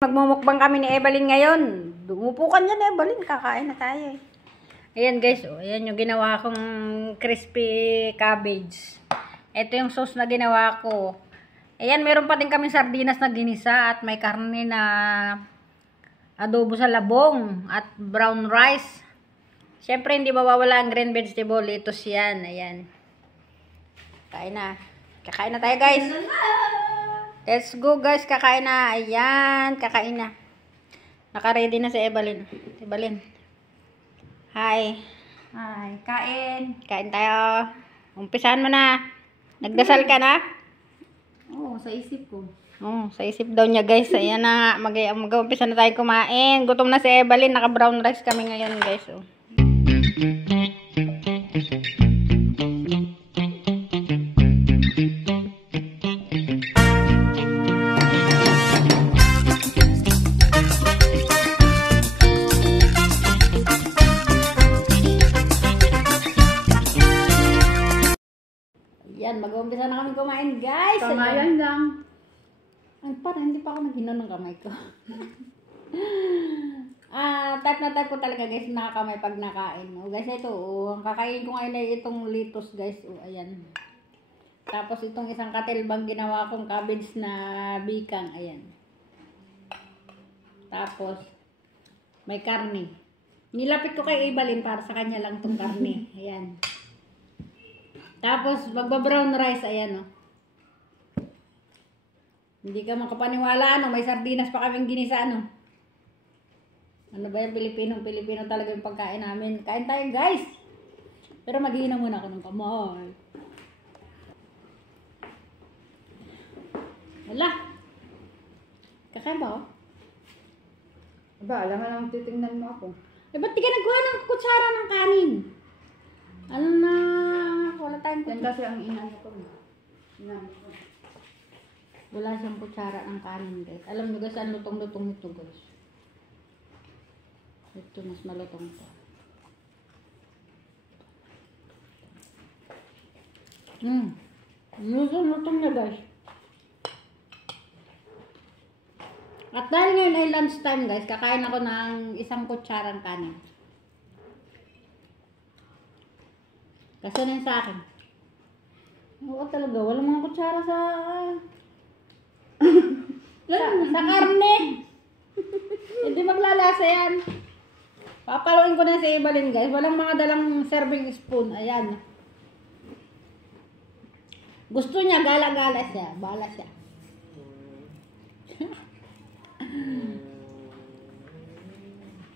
Magmumukbang kami ni Evelyn ngayon. Dumupo ka dyan, Evelyn. Kakain na tayo. Ayan guys, oh. Ayan yung ginawa kong crispy cabbage. Ito yung sauce na ginawa ko. Ayan, meron pa din kaming sardinas na ginisa at may karne na adobo sa labong at brown rice. Siyempre, hindi mawawala ang green vegetable. Ito siyan. Ayan. Kain na. Kakain na tayo guys. Let's go guys, kakain na. Ayan, kakain na. Naka-ready na si Evelyn. Evelyn. Hi. Hi, kain. Kain tayo. Umpisahan mo na. Nagdasal ka na? Oo, sa isip ko. Sa isip daw niya guys. Ayan na, mag-umpisa na tayo kumain. Gutom na si Evelyn, naka-brown rice kami ngayon guys. Oh. Yan, mag-umpisa na kami kumain, guys. Kamayan lang. Ay, parang hindi pa ako naghinom ng kamay ko. Type na type ko talaga, guys, nakakamay pag nakain. O, guys, ito, ang kakain ko ngayon ay itong litos, guys. O, ayan. Tapos, itong isang katilbang ginawa kong cabbage na bikang. Ayan. Tapos, may karne. Nilapit ko kay Evelyn para sa kanya lang itong karne. Ayan. Tapos, magba-brown rice, ayan, oh. Hindi ka makapaniwala, ano, may sardinas pa kaming ginisa, ano. Ano ba yung Pilipino talaga yung pagkain namin. Kain tayo, guys! Pero mag-iinom muna ako ng kamay. Wala! Kakain ba, oh? Aba, alam lang titingnan mo ako. Eh, ba't di ka nagkuha ng kutsara ng kanin? Ano na, wala tayong Yan kasi ang inano ko. Wala siyang kutsara ng kanin, guys. Alam nyo guys, ang lutong-lutong ito, guys. Ito, mas malutong ito. Lutong-lutong niya, guys. At dahil ngayon ay lunch time, guys, kakain ako ng isang kutsarang kanin. Kasi na yun sa akin. Oo talaga, walang mga kutsara sa karne. Hindi maglalasa yan. Papaluin ko na si Evelyn, guys. Walang mga dalang serving spoon. Ayan. Gusto niya, gala-gala siya. Bala siya.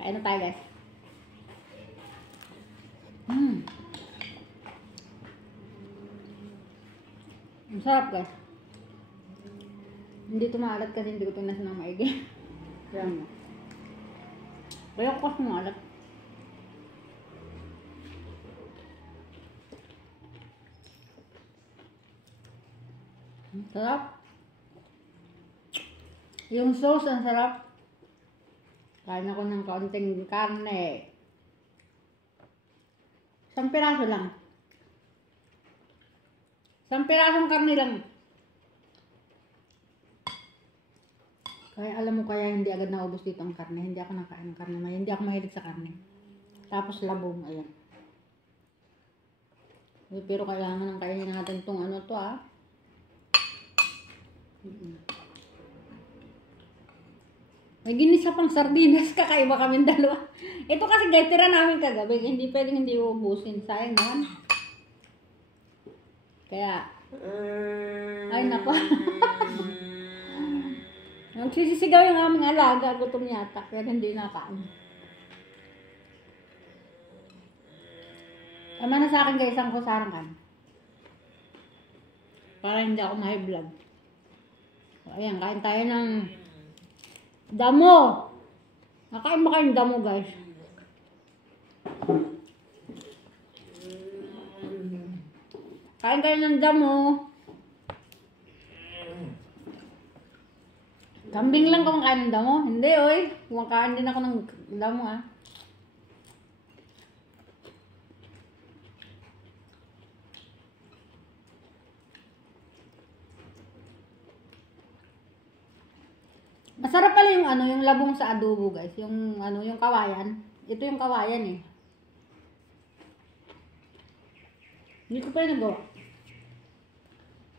Kain na tayo, guys. Ang sarap, guys. Hindi tumalat kasi hindi ko pinas ng maigi. Kaya mo. Kaya ko kasi malat. Ang sarap. Yung sauce, ang sarap. Kain ako ng kaunting karne. Isang piraso lang. Isang pirasong karne lang. Kaya alam mo kaya hindi agad naubos dito ang karne. Hindi ako nakain ng karne. Hindi ako mahilig sa karne. Tapos labong. Ayan. Pero kailangan ng kainin natin itong ano to ah. May ginisa pang sardinas. Kakaiba kami dalawa. Ito kasi guys, tira namin kagabi. Hindi pwedeng hindi uubusin. Sayang naman. Kaya, ay nako. Nagsisisigaw yung aming alaga. Gutom yata. Kaya hindi nakain. Tama na sa akin guys, isang kusarang kan. Para hindi ako ma-high blood. Ayan, kain tayo ng damo. Nakain ba kayong damo guys? Kain kayo ng damo. Kambing lang kumakain ng damo? Hindi, oy. Kumakain din ako ng damo, ah. Masarap pala yung ano, yung labong sa adobo, guys. Yung ano, yung kawayan. Ito yung kawayan eh. Hindi ko pa rin nagawa.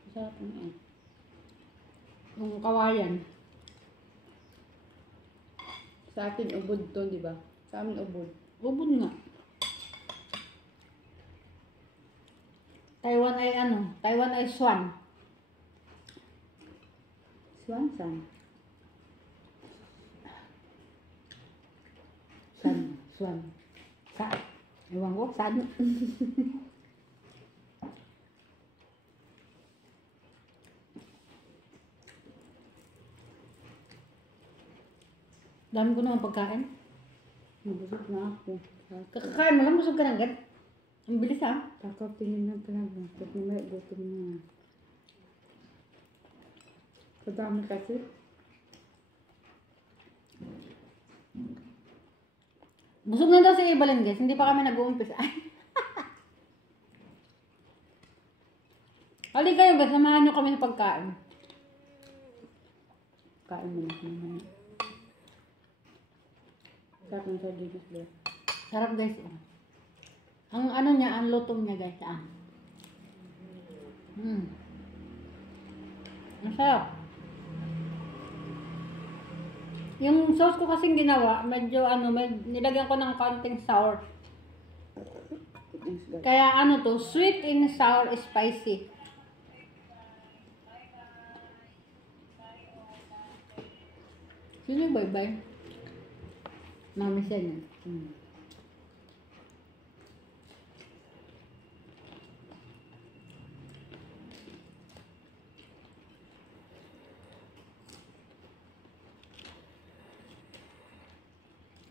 Masarap yun. Yung kawayan. Sa atin, ubod to, di ba? Sa amin, ubod. Ubod nga. Taiwan ay ano? Taiwan ay swan. Swanson. Swan. Sa. Ewan ko, saan? Dami ko naman pagkain. Nabusog na ako. Kakakain mo lang, busog ka na agad. Ang bilis ha. Kakaptingin na talaga. Pag may gutom na. Kadami kasi. Busog na daw si Evelyn, guys. Hindi pa kami nag-uumpisa. Hali kayo, guys. Samahan nyo kami sa pagkain. Kain mo na. Sarap ng sardinas ba? Sarap, guys. Ang ano niya, ang lutong niya, guys. Ang sarap. Yung sauce ko kasing ginawa, medyo ano, nilagyan ko ng konting sour. Kaya ano to, sweet and sour spicy. Sino yung bye-bye? Mami siya niya.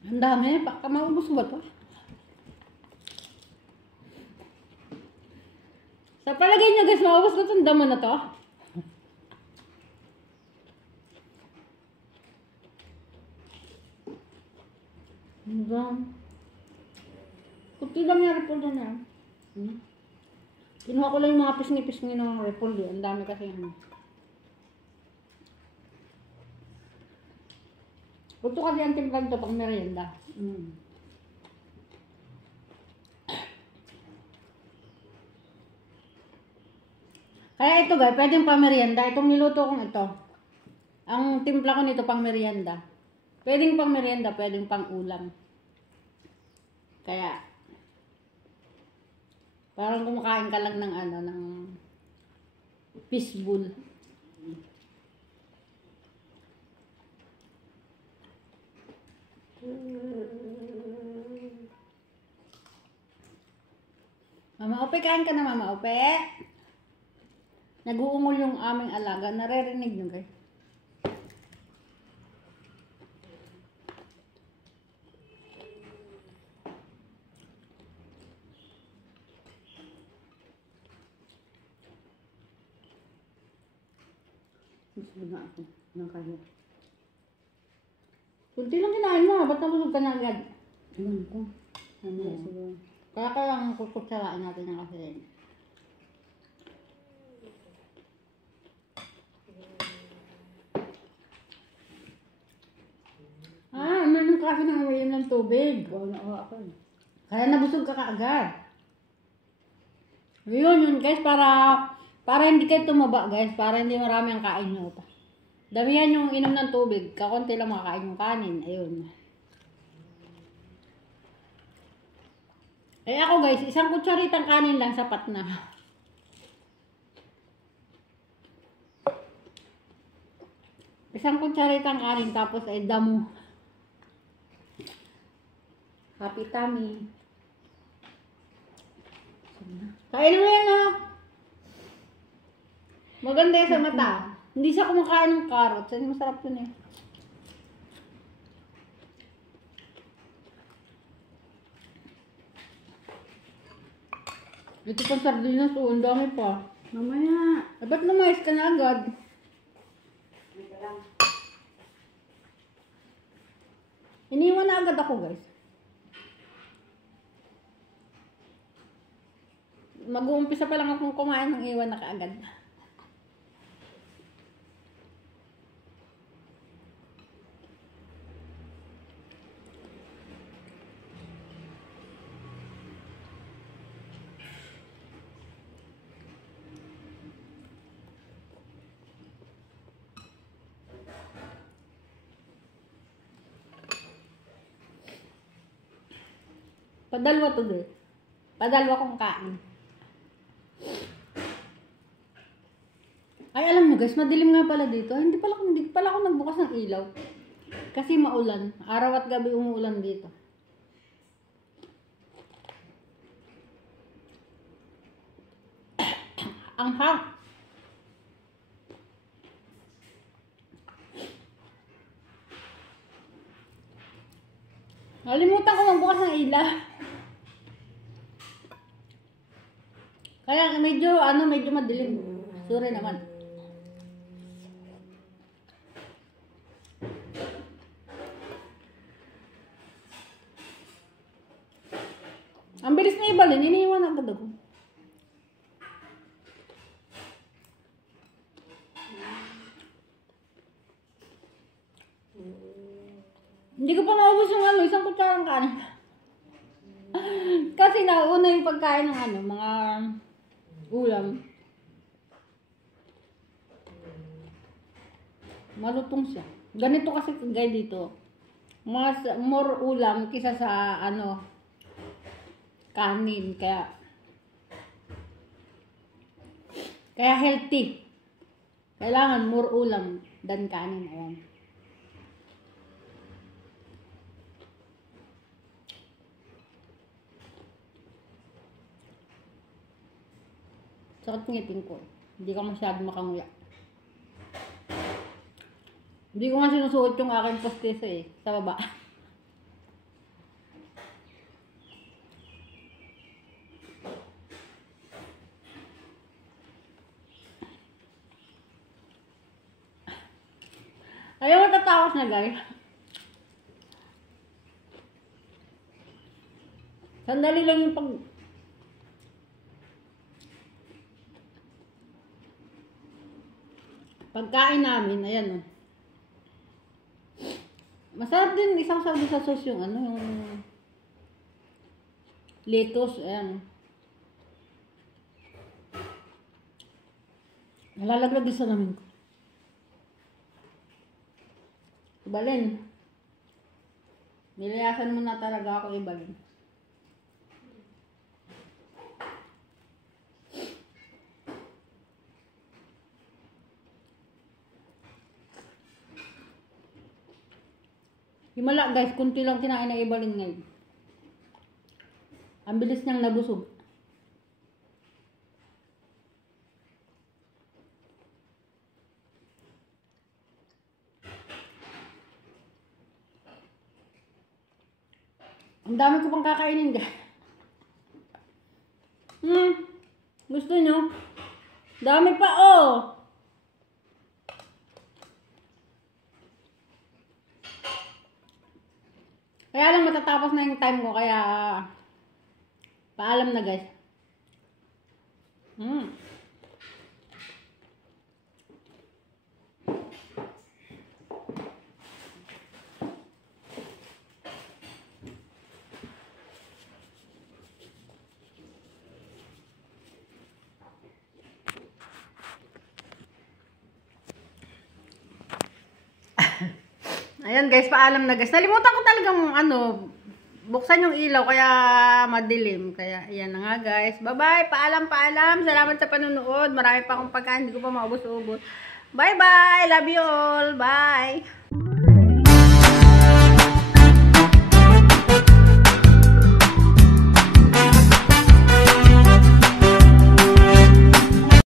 Ang dami, baka maubos ba to? Sa palagay niyo guys, maubos ko itong damo na to? Hanggang kunti lang yung repol na yan. Kinuha ko lang yung mga pisngi-pisngi ng repol yun. Ang dami kasi yan. Ito kasi ang timplan to pang merienda. Kaya ito guys, pwedeng pang merienda. Itong niluto kong ito. Ang timpla ko nito pang merienda. Pwedeng pang merienda, pwedeng pang ulam. Kaya, parang kumakain ka lang ng ano, ng fishbowl. Mama Ope, kain ka na Mama Ope. Nag-uungol yung aming alaga. Naririnig nyo guys. Gusto na ako ng kayo. Kunti lang kinain mo. Ba't nabusog ka na agad? Ewan ko. Ano siguro. Kaya kailangan kukutsaraan natin yung kasi. Meron kasi nang umiinom ng tubig. Gawa na ako. Kaya nabusog ka kaagad. Yun guys, para hindi kayo tumaba guys, para hindi marami ang kain nyo. Damihan yung inom ng tubig, kakonti lang makakain yung kanin. Ayun. Eh ako guys, isang kutsaritang kanin lang sapat na. Isang kutsaritang kanin tapos ay damo. Happy tummy. Kain mo yan ah. Maganda yan sa mata. Hindi siya kumakain ng carrots. Ano masarap yun eh. Ito pang sardinas oh. Ang dami pa. Mamaya. Ba't lumayas ka na agad? Iniwan na agad ako guys. Mag-uumpisa pa lang akong kumain ng iwan na kaagad. Padalwa to de. Padalwa kong kain. Ay, alam nyo guys, madilim nga pala dito. Hindi pala ako nagbukas ng ilaw. Kasi maulan. Araw at gabi umuulan dito. Ang hang. Nalimutan ko magbukas ng ilaw. Kaya medyo madilim. Sorry naman. Ang bilis na ibalin, iniiwan agad ako. Hindi ko pa maubos yung isang kutsarang kanin. Kasi nauna yung pagkain ng mga ulam. Malutong siya. Ganito kasi kagay dito. More ulam kisa sa kanin. Kaya healthy. Kailangan more ulam than kanin. Ayan. Sakit ngipin ko. Hindi ka masyado makanguya. Hindi ko nga sinusuot yung aking postesa sa baba. Ayaw matatawas na guys. Sandali lang yung pagkain namin, ayan Masarap din isang sabi sa sauce yung yung lettuce, ayan. Nalalaglag din sa namin ko. Ibalin. Nilayasan mo na talaga ako ibalin. Himala guys, kunti lang kinain na ibalin ngayon. Ang bilis niyang nabusog. Ang dami ko pang kakainin guys. Gusto nyo? Dami pa Kaya lang matatapos na yung time ko, kaya paalam na guys. Ayan guys, paalam na guys. Nalimutan ko talagang buksan yung ilaw kaya madilim. Kaya ayan na nga guys. Bye-bye. Paalam. Salamat sa panunood. Marami pa akong pagkain. Hindi ko pa maubos-ubos. Bye-bye. Love you all. Bye.